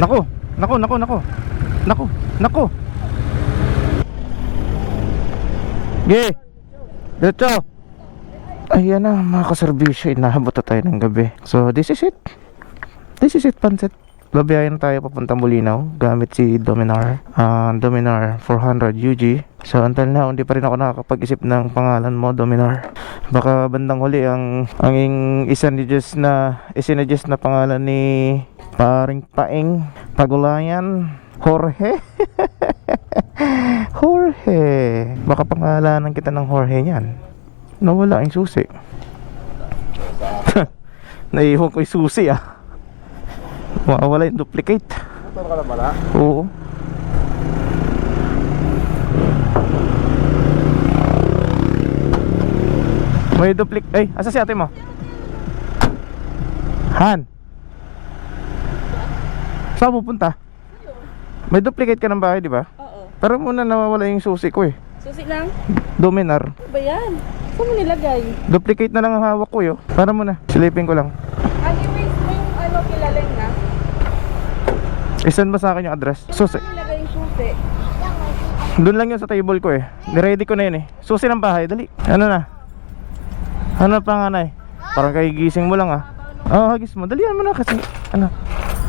Naku, naku, naku, naku. Naku, naku. Ge. Dito. Ayan na mga kaserbisyo, inahabot na tayo ng gabi. So this is it. This is it, Pansit. Babiyahin na tayo papuntang Bulinaw gamit si Dominar, Dominar 400 UG. So until now, hindi pa rin ako nakakapag-isip ng pangalan mo, Dominar. Baka bandang huli ang isinadjust na pangalan ni Paring Paing Pagulayan, Jorge. Jorge. Baka pangalanan kita ng Jorge niyan. Nawala ang susi. Naiwan ko yung susi ah. Mawawala yung duplicate. Motor ka na pala? Oo. May duplicate. Ay, asa si ate mo? Han. Saan pupunta? May duplicate ka ng bahay, di ba? Oo. Pero muna nawawala yung susi ko eh. Susi lang? Dominar. Ano ba yan? Saan mo nilagay? Duplicate na lang ang hawak ko yo. Para muna. Silipin ko lang. Anyways, mo yung ano kilalang na? Isan ba sa akin yung address? Susi. Saan mo nilagay yung susi? Doon lang yun sa table ko eh. Niready ko na yun eh. Susi ng bahay, dali. Ano na? Ano pa nga na eh? Parang kagigising mo lang ah. Oo, hagis mo. Dalihan mo na kasi. Ano?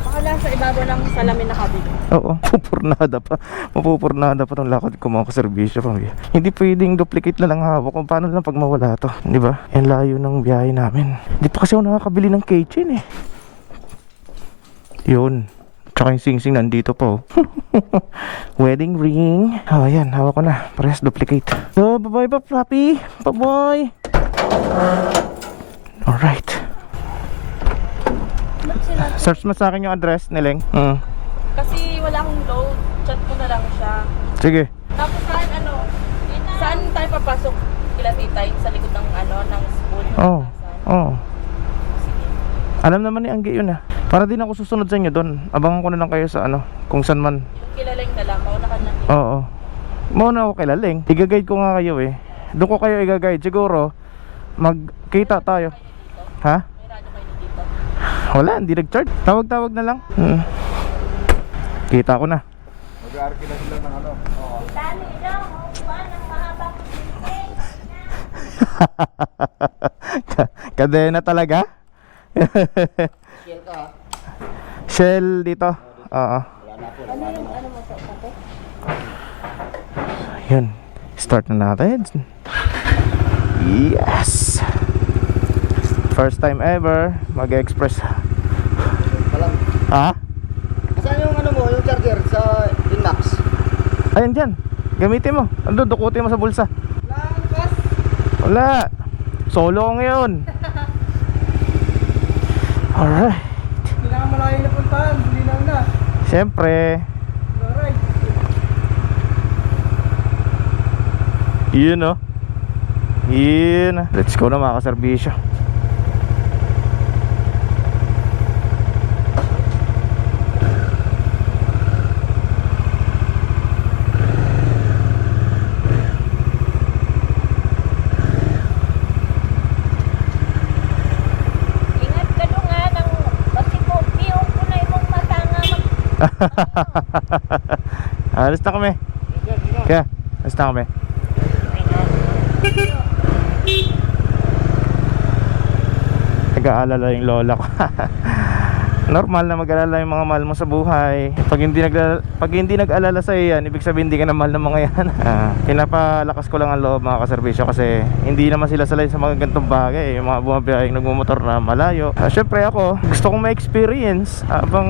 Baka lang sa ibabaw ng salamin na kabig. Oo, pupurnada pa. Mapupurnada pa tong lakad ko mga kaservisyo pa. Hindi pwedeng duplicate na lang hawak. Kung paano lang pag mawala to, di ba? Yan layo ng biyahe namin. Hindi pa kasi ako nakakabili ng keychain eh. Yun. Tsaka yung sing-sing nandito po. Wedding ring. Oh, yan. Hawak ko na. Parehas duplicate. So, bye-bye pa, Flappy. Bye-bye. Alright. Ba't sila? Search mo sa akin yung address, Nileng. Kasi wala akong load. Chat ko na lang siya. Sige. Tapos saan ano? Saan tayo papasok? Kila titay sa likod ng ano, ng school? Oo. Saan? Oo. Sige. Alam naman ni Anggi yun ah. Para din ako susunod sa inyo doon. Abangan ko na lang kayo sa ano, kung saan man. Yung kilalang na lang. Mauna ka na. Oo. Mauna ako kay Laling. Iga-guide ko nga kayo eh. Doon ko kayo iga-guide. Siguro, magkita tayo. Ha? May radyo kayo dito. Wala, hindi nag-charge. Tawag-tawag na lang. Kita ko na. Mag-aarki na sila ng ano. Oo. Kadena talaga? Share ka ha? Shell dito. Oo. Wala na po. Ano yung ano mo sa ate? Yun. Start na natin. Yes! First time ever mag-express. Palang. Ha? Saan yung ano mo, yung charger sa Inmax? Ayan dyan. Gamitin mo. Ando, dukutin mo sa bulsa. Langkas! Wala. Solo ko ngayon. Alright. Pinakamalayo na puntahan, Bulinaw na. Siyempre. Alright. Yun oh. Yun. Let's go na mga kaserbisyo. Ingat ka doon nga ng basipo. Piyong ko na imong mata nga Alis na kami. Kaya, alis na kami. Nag-aalala yung lola ko. Normal na mag-alala yung mga mahal mo sa buhay. Pag hindi nag-alala sa yan, ibig sabihin hindi ka na mahal ng mga yan. Pinapalakas ko lang ang loob mga kaserbisyo kasi hindi naman sila salay sa mga ganitong bagay. Yung mga bumabiyahing nagmumotor na malayo. Syempre ako, gusto kong ma-experience habang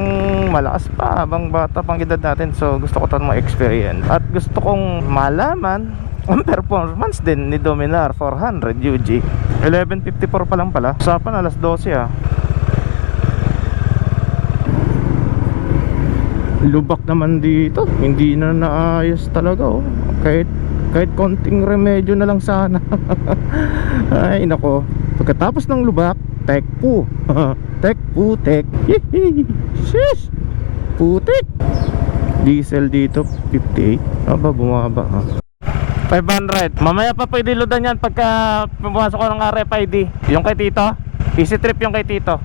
malakas pa, habang bata pang edad natin. So gusto ko itong ma-experience. At gusto kong malaman ang performance din ni Dominar 400 UG. 11.54 pa lang pala. Usapan alas 12 ah. Lubak naman dito. Hindi na naayos talaga oh. Kahit konting remedyo na lang sana. Ay nako. Pagkatapos ng lubak, tek po. Tek po, tek. Shish. Putik. Diesel dito 58. Aba bumaba ha. 500. Mamaya pa pwede loadan yan pagka pumasok ko ng RFID. Yung kay Tito. Easy trip yung kay Tito.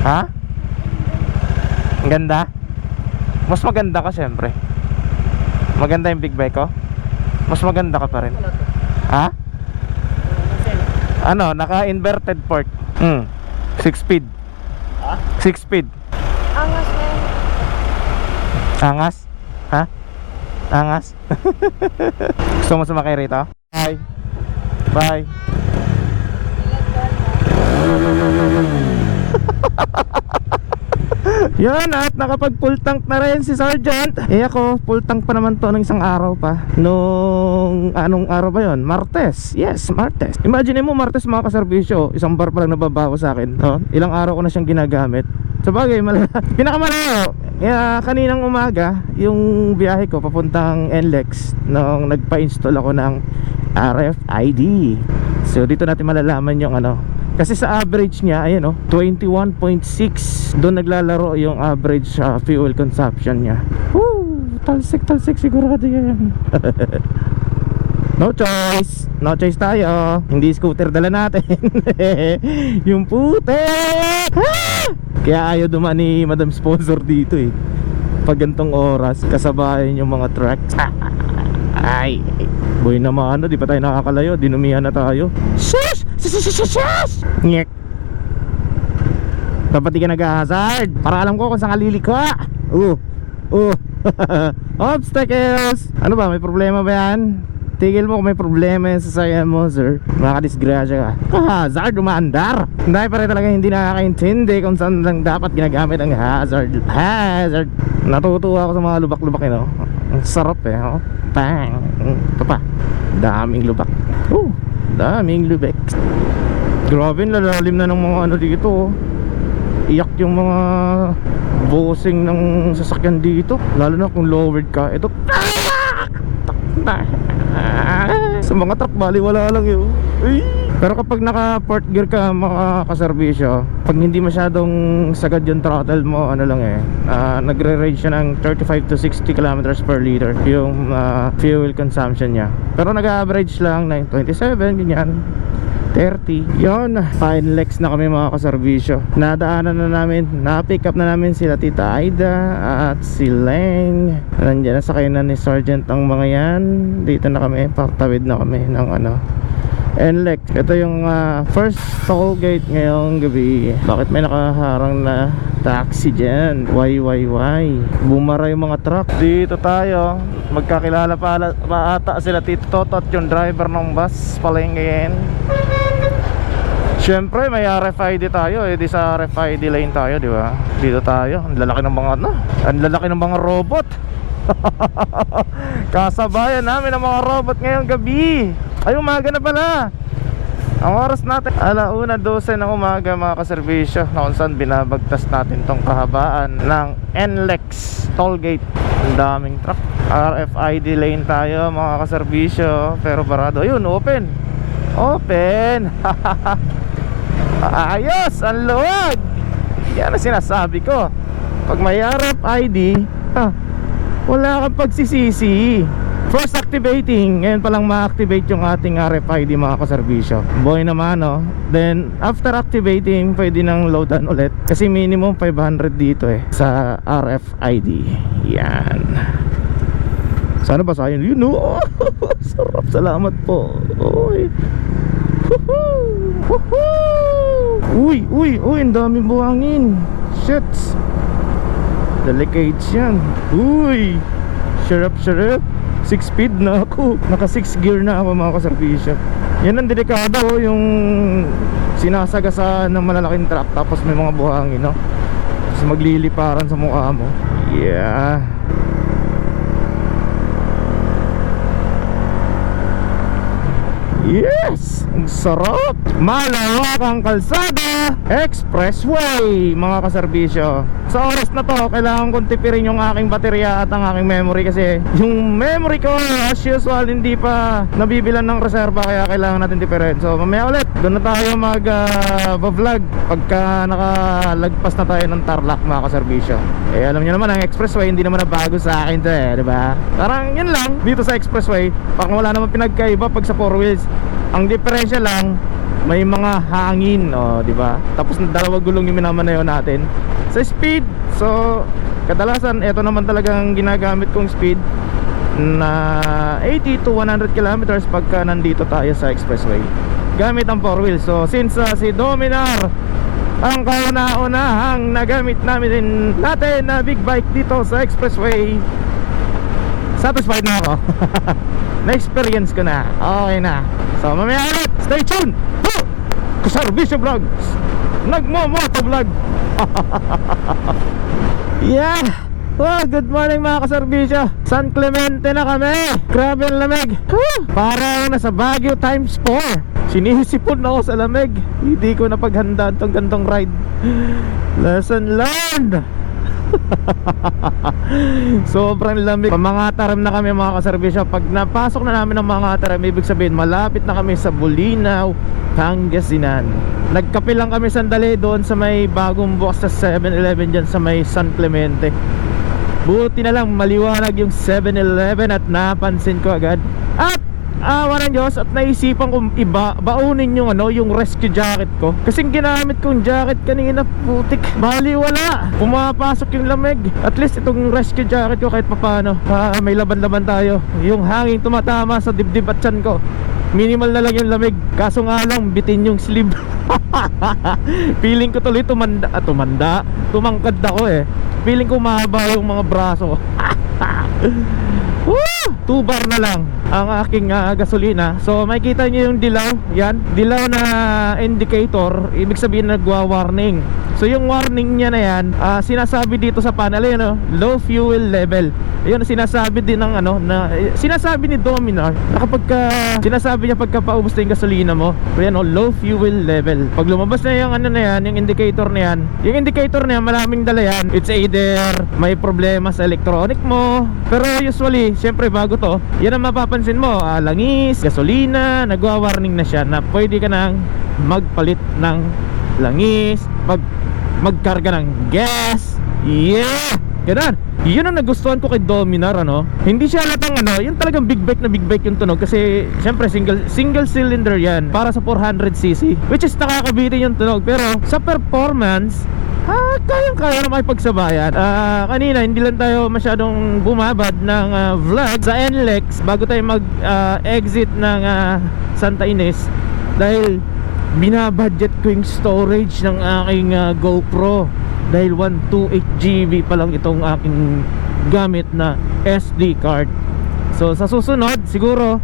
Ha? Ang ganda. Mas maganda ka syempre. Maganda yung big bike ko. Mas maganda ka pa rin. Wala to. Ha? Sa'yo. Ano, naka-inverted port. 6 speed. Ha? 6 speed. Angas na yun. Angas? Ha? Angas? Gusto mo sumakay rito? Bye. Bye. Yan, at nakapag full tank na rin si Sergeant. Eh ako, full tank pa naman to ng isang araw pa. Nung anong araw ba yon? Martes. Yes, Martes. Imagine mo, Martes mga kaserbisyo, isang bar pa lang nababawa sa akin, no? Ilang araw ko na siyang ginagamit. Sa bagay, pinakamalayo. Kaninang umaga, yung biyahe ko papuntang NLEX nung nagpa-install ako ng RFID. So dito natin malalaman yung ano. Kasi sa average niya, ayan o, 21.6. Doon naglalaro yung average fuel consumption niya. Woo! Talsik sigurado yan. No choice. No choice tayo. Hindi scooter dala natin. Yung putek. Kaya ayaw dumaan ni Madam Sponsor dito eh. Pag gantong oras, kasabayan yung mga trucks. Ay, boy naman, di pa tayo nakakalayo. Dinumihan na tayo. Shush! Shush! Nyek. Dapat di ka nag-hazard para alam ko kung saan ka liliko. Obstacles. Ano ba, may problema ba yan? Tigil mo kung may problema yung sasakyan mo, sir. Makadisgrasya ka. Hazard, umaandar. Dahil pa rin talaga hindi nakakaintindi kung saan lang dapat ginagamit ang hazard. Natutuwa ako sa mga lubak-lubak yun, oh. Ang sarap eh, oh. Bang. Ito pa, daming lubak. Daming lubak. Grabe, lalalim na ng mga ano dito, oh. Iyak yung mga bossing ng sasakyan dito. Lalo na kung lowered ka. Ito, sa mga truck baliwala lang yun. Pero kapag naka fourth gear ka mga kaserbisyo, pag hindi masyadong sagad yung throttle mo, ano lang eh, nagre-range siya ng 35 to 60 kilometers per liter yung fuel consumption niya. Pero nag-average lang ng 27, ganyan, 30. Yun, pa-NLEX na kami mga kaserbisyo. Nadaanan na namin, na-pick up na namin sila Tita Aida at si Leng. Nandiyan na sakay na ni Sergeant ang mga yan. Dito na kami, patawid na kami ng ano, NLEX. Ito yung first toll gate ngayong gabi. Bakit may nakaharang na taxi dyan? Why? Bumara yung mga truck. Dito tayo, magkakilala pa ata sila Tito Totot, yung driver ng bus palengke. Siyempre may RFID tayo eh, di sa RFID lane tayo, di ba? Dito tayo, ang lalaki ng mga ano, ang lalaki ng mga robot. Kasabayan namin ang mga robot ngayong gabi. Ay, umaga na pala. Ang oras natin 1:12 ng umaga mga kaserbisyo, na kung saan binabagtas natin tong kahabaan ng NLEX tollgate. Ang daming truck. RFID lane tayo mga kaserbisyo, pero barado. Ayun, open. Ayos, ang luwag. Yan ang sinasabi ko. Pag may RFID, wala kang pagsisisi. First activating, ngayon palang ma-activate yung ating RFID mga kaserbisyo. Boy naman, no? Then after activating, pwede nang loadan ulit. Kasi minimum 500 dito eh sa RFID. Yan. Sana ba sayang yun, no? Sarap, salamat po. Uy, ang daming buhangin. Shit, delicates yan. Uy, syrup 6 speed na ako. Naka 6 gear na ako mga kaserbisyo. Yan ang delikado, oh, yung sinasagasaan ng malalaking truck tapos may mga buhangin, no? Tapos magliliparan sa mukha mo. Yeah. Yes! Ang sarap! Malawak ang kalsada! Expressway! Mga kaserbisyo, sa oras na to, kailangan kong tipirin yung aking baterya at ang aking memory. Kasi yung memory ko, as usual, hindi pa nabibilan ng reserva. Kaya kailangan natin tipirin. So mamaya ulit, doon na tayo mag-vlog pagka nakalagpas na tayo ng Tarlac mga kaserbisyo. Eh alam nyo naman, ang expressway hindi naman na bago sa akin to eh, diba? Parang yun lang, dito sa expressway, parang wala naman pinagkaiba pag sa 4 wheels. Ang diferensya lang, may mga hangin, oh, di ba? Tapos dalawa gulong yung minamanayo natin. sa speed. So kadalasan ito naman talagang ginagamit kong speed na 80 to 100 kilometers pagka nandito tayo sa expressway gamit ang 4 wheels. So since si Dominar ang kauna-unahang nagamit natin na big bike dito sa expressway, satisfied na ako. Na-experience ko na, okay na. So mamaya ulit, stay tuned. Kaservisyo Vlogs, nagmo-moto vlog. Yeah. Oh, good morning mga kaservisyo. San Clemente na kami. Grabe ang lamig. Parang nasa Baguio times 4. Sinisipon ako sa lamig. Hindi ko napaghandaan tong gantong ride. Lesson learned. Sobrang lamig. Mamangataram na kami mga kaservisyo. Pag napasok na namin ng Mangataram, ibig sabihin malapit na kami sa Bulinaw, Pangasinan. Nagkape lang kami sandali doon sa may bagong bukas sa 7-Eleven dyan sa may San Clemente. Buti na lang maliwanag yung 7-Eleven at napansin ko agad. At awa ng Diyos at naisipan kong baunin yung yung rescue jacket ko. Kasing ginamit kong jacket kanina, putik, baliwala. Pumapasok yung lamig. At least itong rescue jacket ko kahit papano, may laban-laban tayo. Yung hangin tumatama sa dibdib at tiyan ko. Minimal na lang yung lamig. Kaso nga lang bitin yung sleeve. Feeling ko tuloy tumangkad ako eh. Feeling ko mahaba yung mga braso. 2 bar na lang ang aking gasolina. So makikita nyo yung dilaw. Yan, dilaw na indicator. Ibig sabihin nagwa-warning. So yung warning niya na yan, sinasabi dito sa panel, low fuel level. Ayun, sinasabi din ng sinasabi ni Dominar na kapag sinasabi niya pagka paubos na yung gasolina mo, ayan, low fuel level. Pag lumabas na yung yung indicator na yan, yung indicator na yan, maraming dala yan. It's either may problema sa electronic mo, pero usually, syempre bago to, yan ang mapapansin mo, langis, gasolina, nagwa-warning na siya na pwede ka nang magpalit ng langis, magkarga ng gas. Yeah! Ganun. Yun ang nagustuhan ko kay Dominar, Hindi siya halatang yung talagang big bike yung tunog. Kasi syempre single cylinder yan para sa 400cc, which is nakakabitin yung tunog. Pero sa performance, kayang-kaya na makipagsabayan. Kanina hindi lang tayo masyadong bumabad ng vlog sa NLEX bago tayo mag-exit ng Santa Ines, dahil binabudget ko yung storage ng aking GoPro. Dahil 128GB pa lang itong aking gamit na SD card. So sa susunod siguro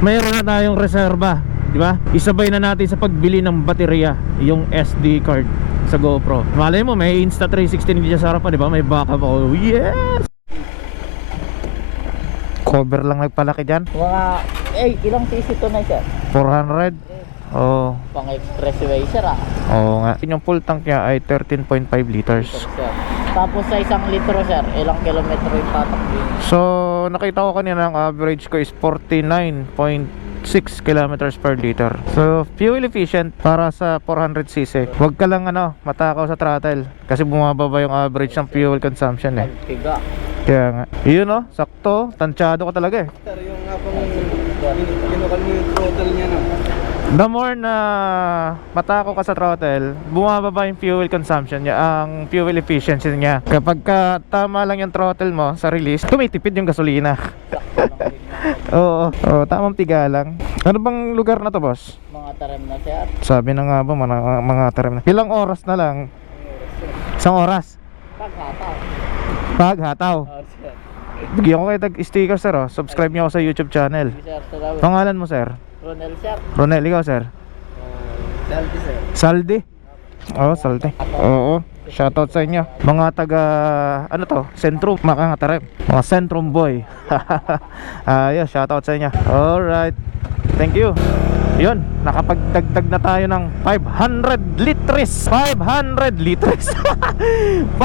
mayroon na tayong reserba, di ba? Isabay na natin sa pagbili ng baterya yung SD card sa GoPro. Malay mo may Insta360 dyan sa harapan, di ba? May backup. Oh yes! Cover lang nagpalaki dyan. Ilang cc to na siya? 400. Oh. Pang expressway sir Oo nga. Yung full tank niya ay 13.5 liters. Tapos sa 1 litro sir, ilang kilometro yung tatakbo? So nakita ko kanina ang average ko is 49.6 kilometers per liter. So fuel efficient para sa 400cc. Huwag ka lang matakaw sa throttle kasi bumababa yung average ng fuel consumption eh. Tiga. Kaya nga. Yun sakto. Tansyado ko talaga eh. Sir, yung kinukal mo yung throttle niya The more na matako ka sa throttle, bumababa yung fuel consumption niya, ang fuel efficiency niya. Kapag tama lang yung throttle mo sa release, tumitipid yung gasolina. Oo, tamang tiga lang. Ano bang lugar na to, boss? Mangataram na sir. Sabi na nga ba, Mangataram na. Ilang oras na lang? 1 oras? Paghataw. Bigyan ko kayo tag-sticker sir. Subscribe niyo ako sa YouTube channel. Pangalan mo sir? Ronel sir. Ronel, ikaw sir? Saldi sir. Saldi? Oo, Saldi. Oo, shoutout sa inyo. Mga taga, Sentrum, Mangataram. Mga Sentrum boy. Ayos, shoutout sa inyo. Alright, thank you. Yun, nakapagdagdag na tayo ng 500 liters 500 liters 500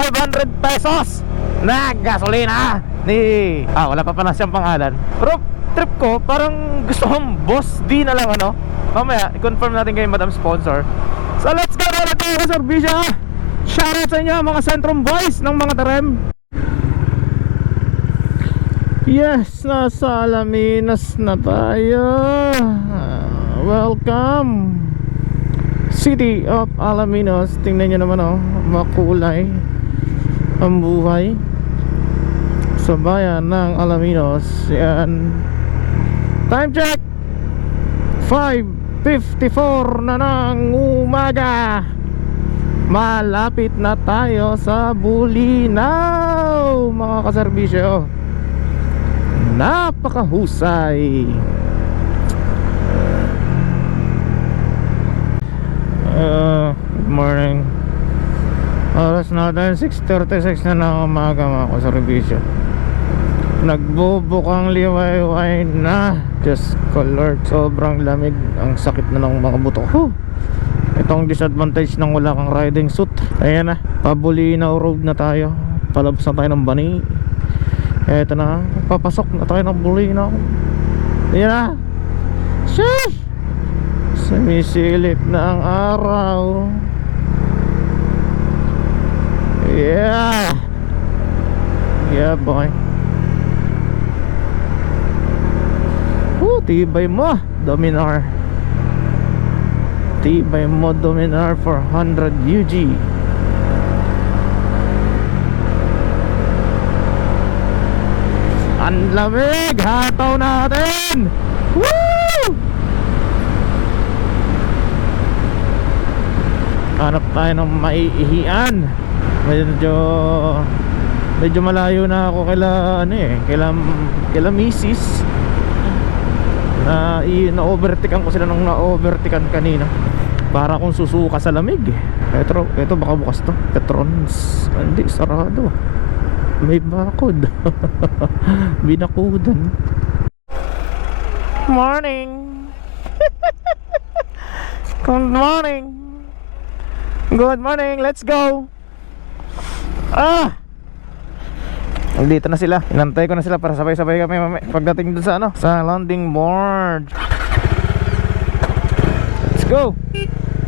pesos na gasolina ni, wala pa pala siyang pangalan. Pero trip ko, parang gusto kong Boss D na lang mamaya, i-confirm natin kay Madam Sponsor. So let's go na natin sa serbisyo. Shoutout sa inyo mga Sentrum Boys ng Mangataram. Yes, nasa Alaminos na tayo. Welcome. City of Alaminos. Tingnan nyo naman, oh, makulay ang buhay sa bayan ng Alaminos. Yan. Time check 5:54 na ng umaga. Malapit na tayo sa Bulinaw, mga kaserbisyo. Napakahusay. Good morning. Oras natin 6:36 na ng umaga, mga kaserbisyo. Nagbubukang liwayway na. Just colored. Sobrang lamig. Ang sakit na ng mga buto. Itong disadvantage ng wala kang riding suit. Ayan na, Pabulinaw Road na tayo. Palabas na tayo ng Bani. Eto na, papasok na tayo ng Bulinaw. Ayan na. Sheesh! Sumisilip na ang araw. Yeah. Yeah, boy. Tibay mo, Dominar. Tibay mo, Dominar 400 UG. Ang lamig, hataw natin. Woo! Hanap tayo ng maiihian. Medyo malayo na ako kaila misis. Na-overtikan ko sila nung na-overtikan kanina. Para akong susuka sa lamig. Ito baka bukas to. Petrons. Hindi, sarado. May bakod. Binakudan. Morning. Good morning. Good morning, let's go. Nandito na sila. Inantay ko na sila para sabay-sabay kami pagdating dun sa sa landing board. Let's go.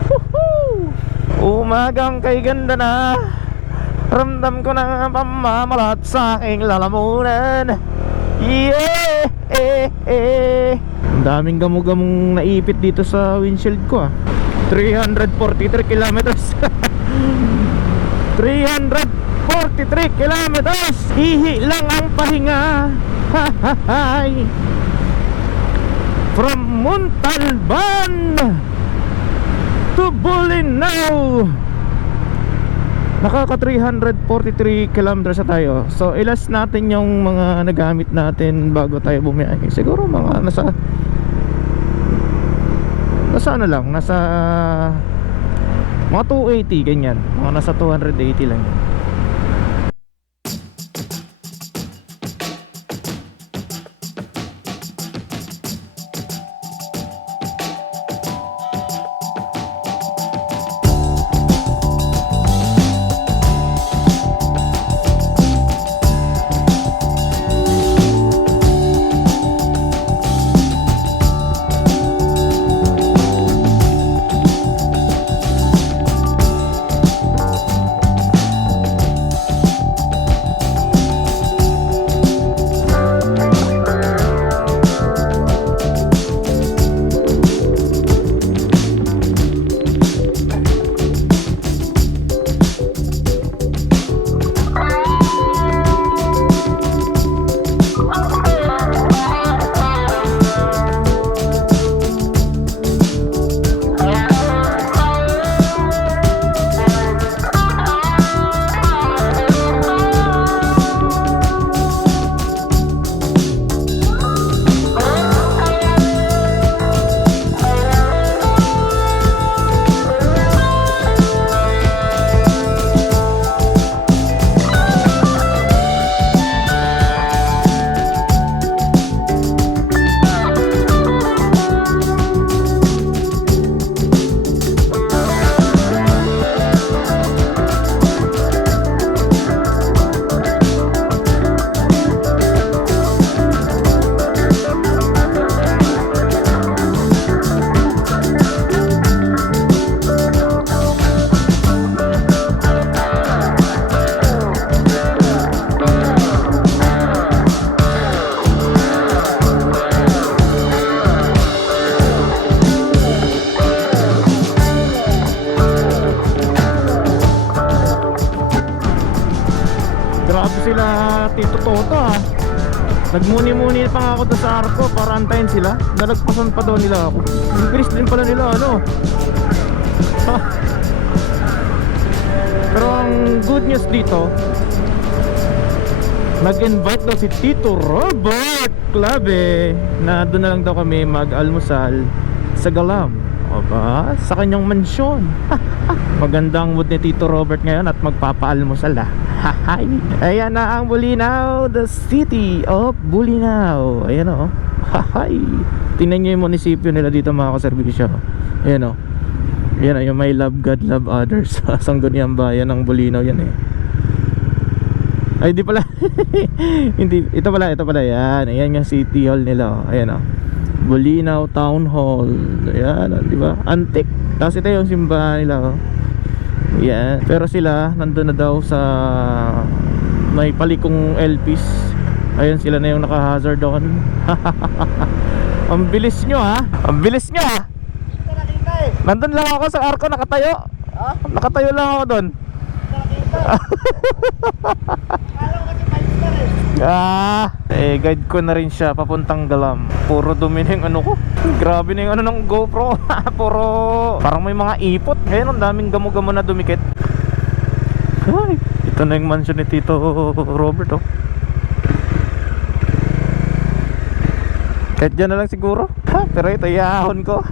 Woohoo! Umagang kay ganda na. Ramdam ko na pamamalat sa aking lalamunan. Yeah! Ang daming gamo-gamong naipit dito sa windshield ko 343 kilometers. 343 kilometers. Ihi lang ang pahinga. From Montalban to Bulinaw. Nakaka 343 kilometers na tayo. So ilas natin yung mga nagamit natin bago tayo bumiyahe. Siguro mga nasa mga 280 ganyan. Mga nasa 280 lang yan. sila Tito Toto ha. Nagmuni-muni pa nga ako doon sa arko para antayin sila. Nalagpasan pa daw nila ako. Ang bilis din pala nila ano. Ha. Pero ang good news dito, nag-invite daw si Tito Robert Clave na doon na lang daw kami mag-almusal sa Galam. O ba? Sa kanyang mansyon. Magandang mood ni Tito Robert ngayon at magpapaalmusal ah. Ayan na ang Bulinaw, the city of Bulinaw. Ayan o. Tingnan nyo yung munisipyo nila dito mga kaservisyo. Ayan o. Yan yung may love God, love others. Sangguniang bayan ng Bulinaw yan eh. Ay di pala. Hindi, ito pala yan. Ayan yung city hall nila. Ayan o. Bulinaw Town Hall. Ayan, di ba? Antique. Tapos ito yung simbahan nila oh. Yan. Pero sila nandun na daw sa may palikong Elpis. Ayun sila na yung naka-hazard doon. Ang bilis nyo ha. Ang bilis nyo ha. Nandun lang ako sa arko nakatayo. Ha? Nakatayo lang ako doon. Guide ko na rin siya papuntang Galam. Puro dumi na yung ano ko. Grabe na yung ano ng GoPro. Puro parang may mga ipot. Ngayon ang daming gamo-gamo na dumikit. Ay, ito na yung mansion ni Tito Robert oh. Kahit dyan na lang siguro ha, pero ito iahon ko.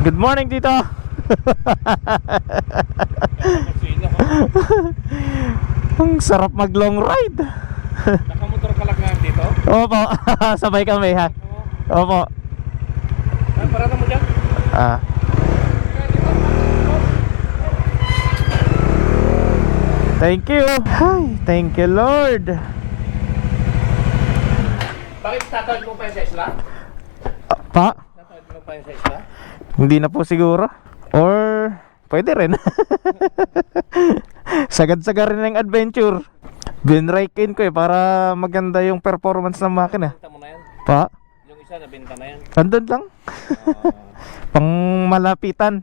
Good morning Tito. Ang sarap mag long ride. Nakamotor ka lang nga dito? Opo. Sabay kami ha. Opo. Ay, parada mo dyan? Thank you. Hi, thank you Lord. Bakit tatawid mo pa yung sa isla? Pa? Tatawid mo pa yung sa isla? Hindi na po siguro. Or pwede rin. Sagad-saga rin ng adventure. Binrake-in ko para maganda yung performance ng makina. Benta mo na yan? Pa? Yung isa nabenta na yan? Andun lang. Pang malapitan.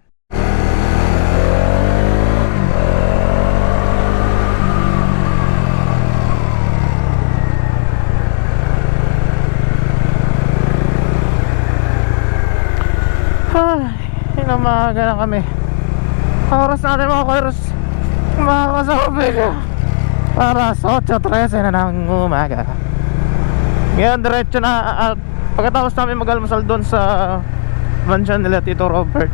Inamaga na kami. Oras natin mga kairos. Makakasabi ka para sa 8:13 na ng umaga. Ngayon diretso na pagkatapos namin mag-almusal doon sa mansion nila Tito Robert,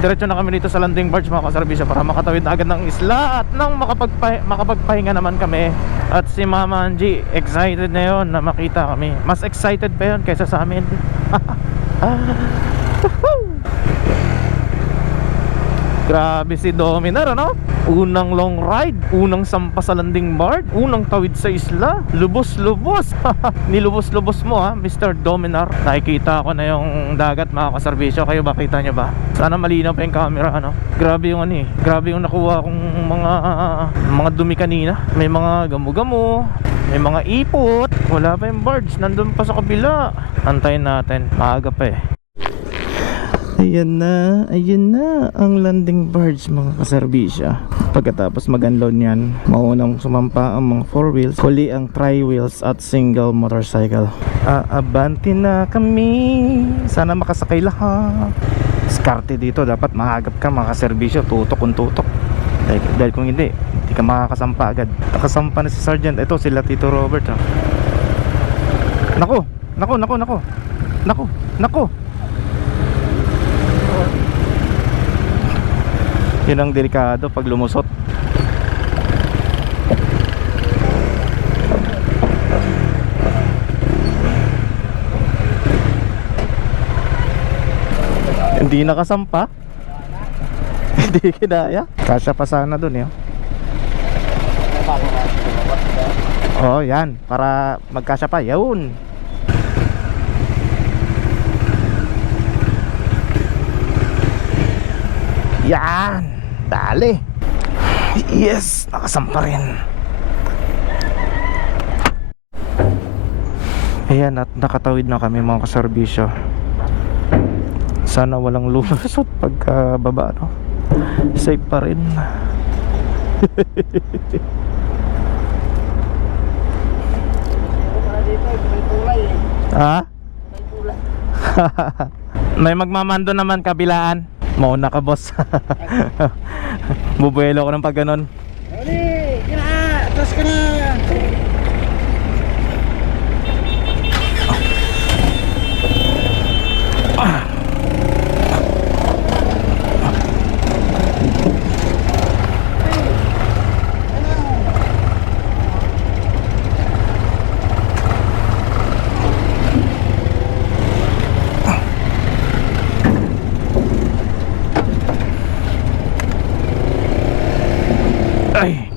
diretso na kami dito sa landing barge mga kaservisyo para makatawid na agad ng isla at nang makapagpahinga naman kami. At si Mama Angie excited na yon na makita kami. Mas excited pa yon kaysa sa amin. Grabe si Dominar ano? Unang long ride, unang sampa sa landing barge, unang tawid sa isla. Lubos-lubos. Nilubos-lubos mo ha, Mr. Dominar. Nakikita ko na yung dagat mga kaservisyo. Kayo ba, kita nyo ba? Sana malinaw pa yung camera ano? Grabe yung ano eh. Grabe yung nakuha kong mga dumi kanina. May mga gamo-gamo, may mga ipot. Wala pa yung barge, nandun pa sa kabila. Antayin natin, maaga pa eh. Ayan na ang landing barge mga kaserbisya. Pagkatapos mag-unload niyan, maunang sumampa ang mga 4 wheels, huli ang tri-wheels at single motorcycle. Aabanti na kami. Sana makasakay lahat. Skarte dito, dapat mahagap ka mga kaserbisyo. Tutok kung tutok. Dahil kung hindi ka makakasampa agad. Nakasampa na si Sergeant. Ito sila Tito Robert oh. Nako. Yun ang delikado pag lumusot. Hindi nakasampa. Hindi kinaya. Kasya pa sana dun yun. Oh yan, para magkasya pa. Yun. Yan. Dali. Yes, nakasampa rin. Ayan, at nakatawid na kami mga kaserbisyo. Sana walang lumusot pagka baba, no? Safe pa rin. Para dito, may tulay eh. Ha? May tulay. May magmamando naman kabilaan. Mauna ka, boss. Bubuelo ko ng pag ganon. Huli! Kina! Atras ka na! Ay.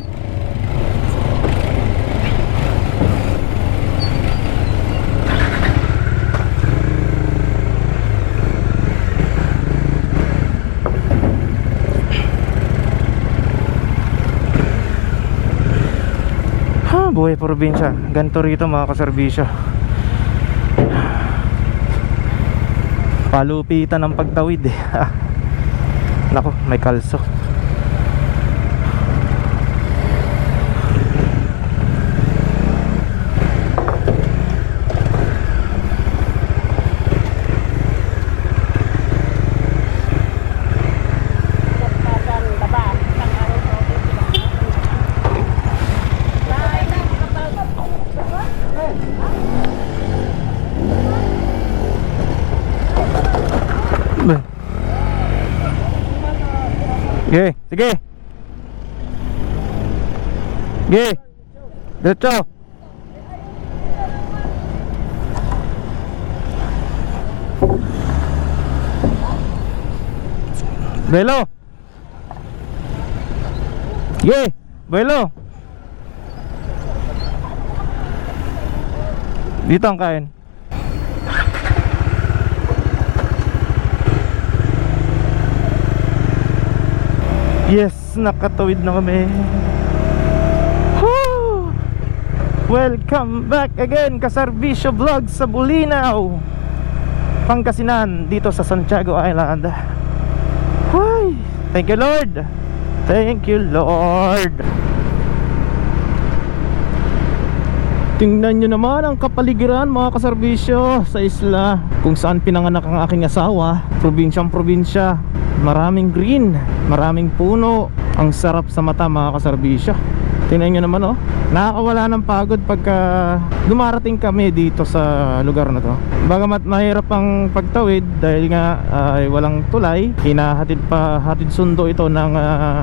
Buhay probinsya. Ganito rito mga kaserbisyo. Palupitan ng pagtawid eh. Nako, may kalso. Sige, sige. Sige. Diretso. Belo. Sige, belo. Dito ang kain. Yes, nakatawid na kami. Woo! Welcome back again, Kaserbisyo Vlog sa Bulinaw, Pangasinan, dito sa Santiago Island. Huy! Thank you Lord. Thank you Lord. Tingnan nyo naman ang kapaligiran mga kaserbisyo sa isla kung saan pinanganak ang aking asawa. Probinsyang probinsya. Maraming green, maraming puno. Ang sarap sa mata mga kaserbisyo. Tingnan nyo naman oh. Nakakawala ng pagod pagka dumarating kami dito sa lugar na to. Bagamat mahirap ang pagtawid dahil nga ay walang tulay, hatid sundo ito ng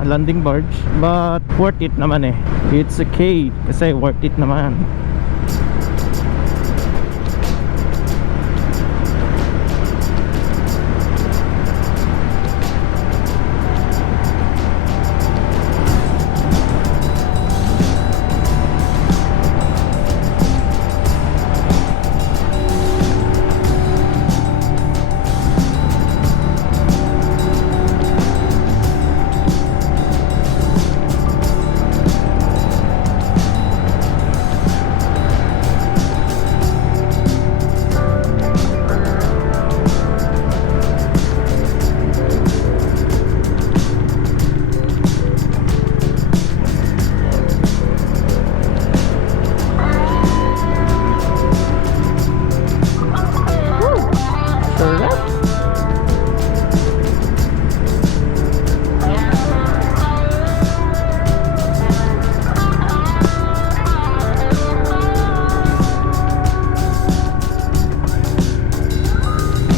landing barge. But worth it naman eh. It's okay kasi worth it naman.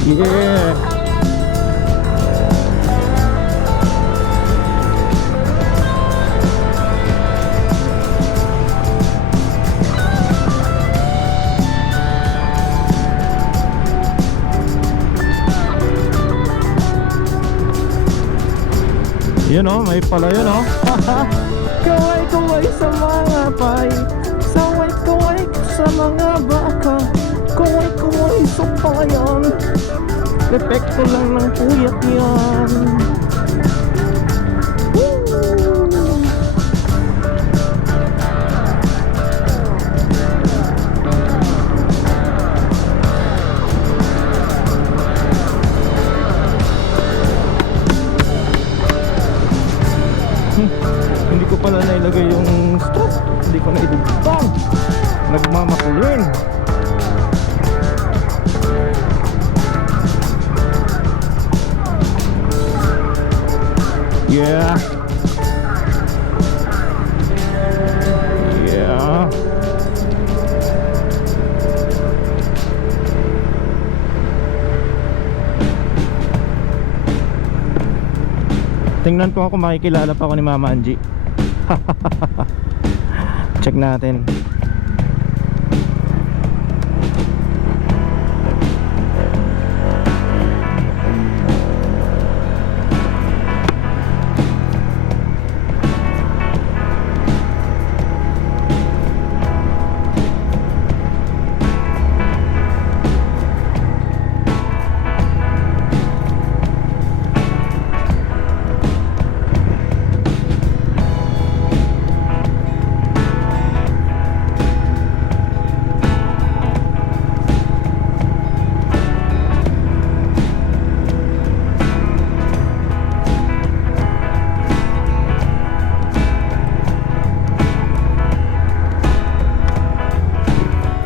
Yeah. Yun oh, may pala yun oh. Kaway-kaway sa mga pay, saway-kaway sa mga baka, kaway-kaway sa payan, epekto lang ng puyat yan. nilagay yung strap. Hindi ko na idugtong. Nagmamakulin. Yeah. Yeah. Tingnan ko ako makikilala pa ako ni Mama Angie. Check natin.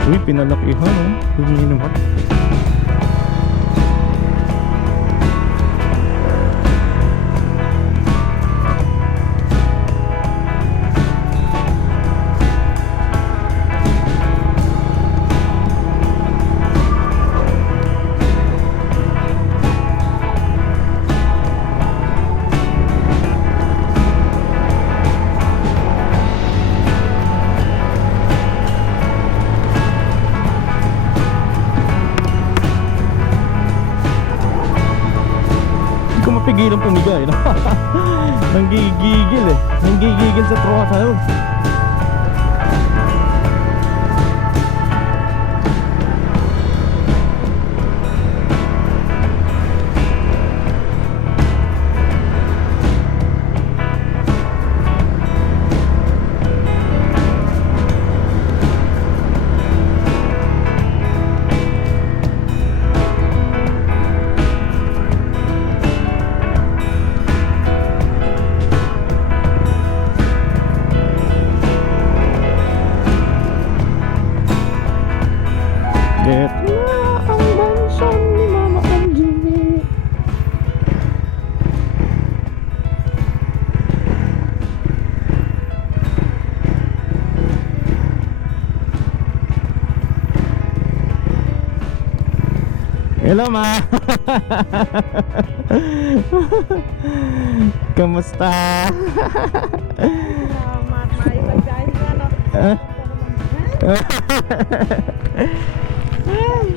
Uy, pinalakihan oh. Hindi naman. Pigilan pumigay, no? Nanggigigil eh. Nanggigigil sa tropa yun. Get na ang mansion ni Mama Angie. Hello Ma. Kamusta? Salamat, maayos dahil ano. Huh? Ay,